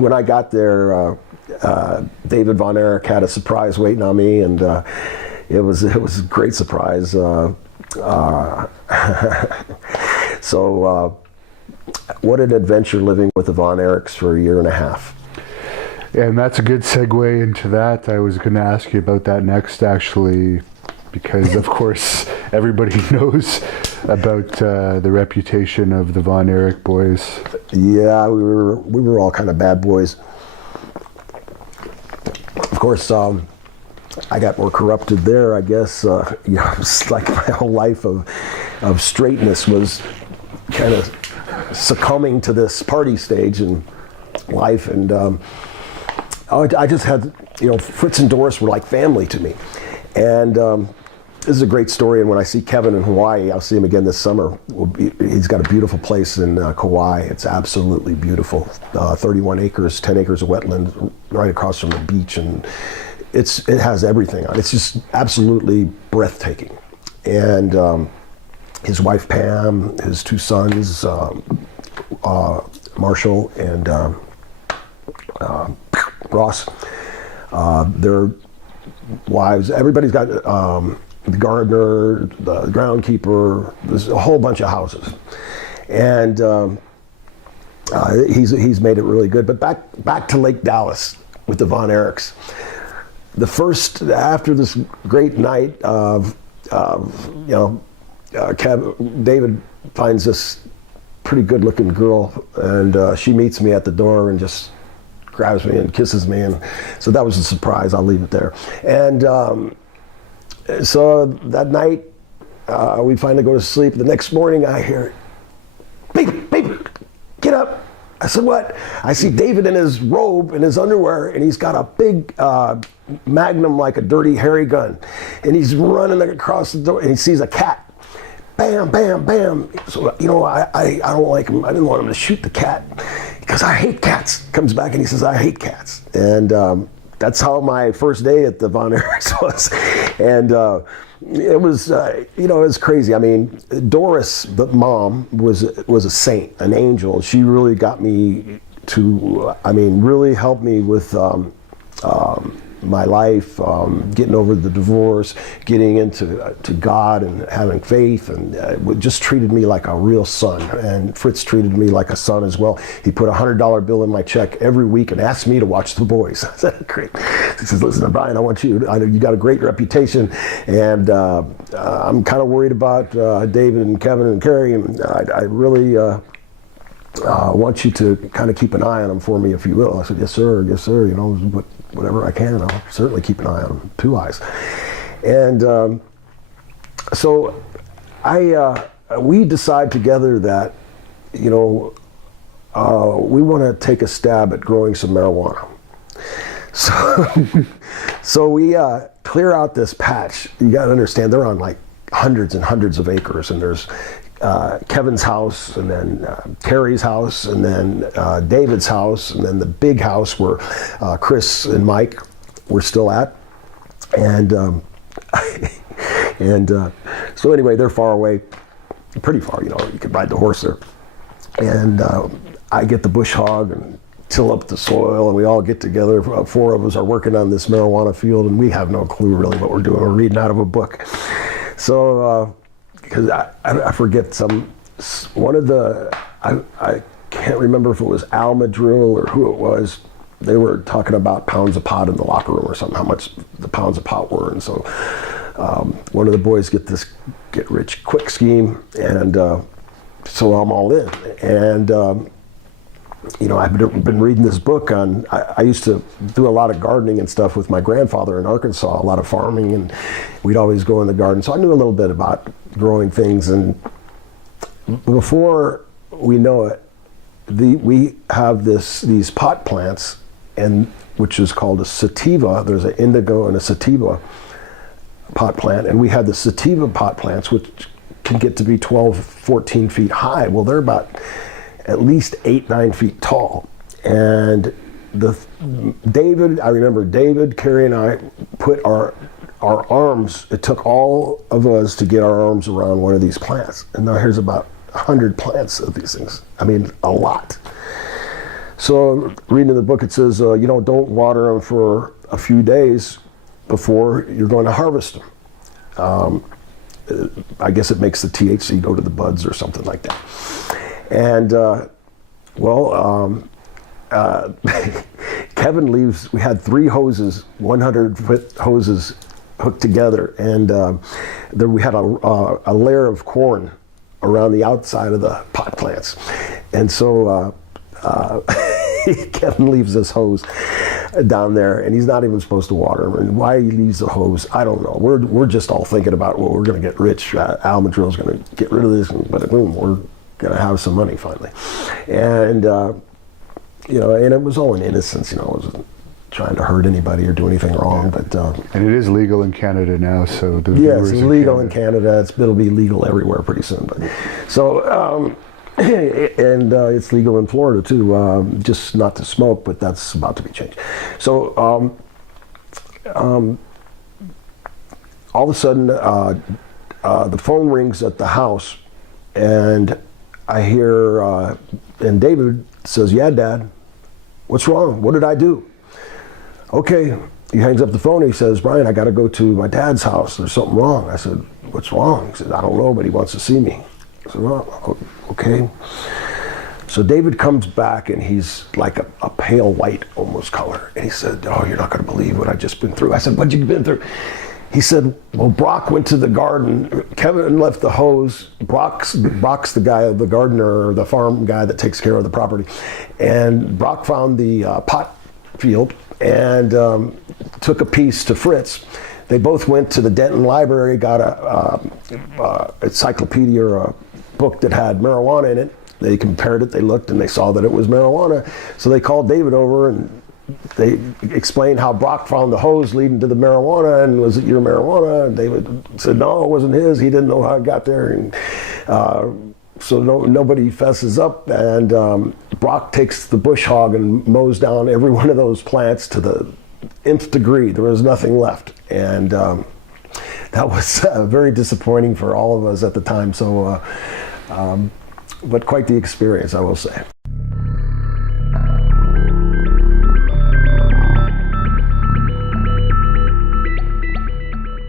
When I got there, David Von Erich had a surprise waiting on me, and it was a great surprise. So what an adventure living with the Von Erichs for a year and a half. And that's a good segue into that. I was going to ask you about that next, actually, because of course everybody knows about the reputation of the Von Erich boys. Yeah, we were all kind of bad boys. Of course, I got more corrupted there, I guess. It's like my whole life of straightness was kind of succumbing to this party stage in life, and I just had, Fritz and Doris were like family to me, and this is a great story. And when I see Kevin in Hawaii, I'll see him again this summer. He's got a beautiful place in Kauai. It's absolutely beautiful. 31 acres, 10 acres of wetland right across from the beach, and it has everything on it. It's just absolutely breathtaking. And his wife Pam, his two sons, Marshall and Ross, their wives, everybody's got the gardener, the groundkeeper. There's a whole bunch of houses, and he's made it really good. But back to Lake Dallas with the Von Erichs. After this great night of David finds this pretty good-looking girl, and she meets me at the door and just grabs me and kisses me, and so that was a surprise. I'll leave it there. And so that night, we finally go to sleep. The next morning, I hear, baby, get up. I said, what? I see David in his robe, in his underwear, and he's got a big Magnum, like a dirty, hairy gun. And he's running across the door, and he sees a cat. Bam, bam, bam. So, I don't like him. I didn't want him to shoot the cat because I hate cats. Comes back and he says, I hate cats. And that's how my first day at the Von Erichs was. And it was, it was crazy. I mean, Doris, the mom, was a saint, an angel. She really got me to, really helped me with my life, getting over the divorce, getting into God and having faith, and just treated me like a real son. And Fritz treated me like a son as well. He put a $100 bill in my check every week and asked me to watch the boys. I said, great. He says, listen, Brian, I want you. I know you got a great reputation, and I'm kind of worried about David and Kevin and Carrie, and I really want you to kind of keep an eye on them for me, if you will. I said, yes, sir. Whatever I can, I'll certainly keep an eye on them, 2 eyes. And so we decide together that, we want to take a stab at growing some marijuana. So we clear out this patch. You got to understand, they're on like hundreds and hundreds of acres, and there's Kevin's house, and then Carrie's house, and then David's house, and then the big house where Chris and Mike were still at. And so anyway, they're far away, pretty far, you could ride the horse there. And I get the bush hog and till up the soil, and we all get together. 4 of us are working on this marijuana field, and we have no clue really what we're doing. We're reading out of a book. So, because I forget one of the, I can't remember if it was Al Madrill or who it was. They were talking about pounds of pot in the locker room or something, how much the pounds of pot were. And so one of the boys get this get rich quick scheme, and so I'm all in. And I've been reading this book on, I used to do a lot of gardening and stuff with my grandfather in Arkansas, a lot of farming, and we'd always go in the garden. So I knew a little bit about growing things, and before we know it, we have these pot plants, and which is called a sativa. There's an indigo and a sativa pot plant, and we had the sativa pot plants, which can get to be 12, 14 feet high. Well, they're about at least 8, 9 feet tall. And I remember David, Carrie, and I put our arms, it took all of us to get our arms around one of these plants. And now here's about 100 plants of these things. A lot. So reading in the book, it says, don't water them for a few days before you're going to harvest them. I guess it makes the THC go to the buds or something like that. And Kevin leaves. We had 3 hoses, 100-foot hoses hooked together, and there we had a layer of corn around the outside of the pot plants. And so Kevin leaves this hose down there, and he's not even supposed to water them. And why he leaves the hose, I don't know. We're just all thinking about, well, we're going to get rich. Al Madril's going to get rid of this, but boom, we're going to have some money finally. And and it was all in innocence. I wasn't trying to hurt anybody or do anything wrong. But and it is legal in Canada now, so the yes, it's legal in Canada. It'll be legal everywhere pretty soon. But so. And it's legal in Florida too, just not to smoke, but that's about to be changed. So all of a sudden, the phone rings at the house, and I hear, and David says, "Yeah, Dad, what's wrong? What did I do?" Okay, he hangs up the phone. He says, "Brian, I got to go to my dad's house. There's something wrong." I said, "What's wrong?" He said, "I don't know, but he wants to see me." I said, "Oh, okay." So David comes back, and he's like a pale white almost color. And he said, "Oh, you're not going to believe what I've just been through." I said, "What you been through?" He said, "Well, Brock went to the garden. Kevin left the hose. Brock's the guy, the gardener, or the farm guy that takes care of the property. And Brock found the pot field and took a piece to Fritz. They both went to the Denton Library, got a encyclopedia or a book that had marijuana in it. They compared it, they looked, and they saw that it was marijuana. So they called David over, and they explained how Brock found the hose leading to the marijuana, and was it your marijuana? And David said, no, it wasn't his. He didn't know how it got there. And so nobody fesses up, and Brock takes the bush hog and mows down every one of those plants to the nth degree. There was nothing left. And that was very disappointing for all of us at the time. So, but quite the experience, I will say.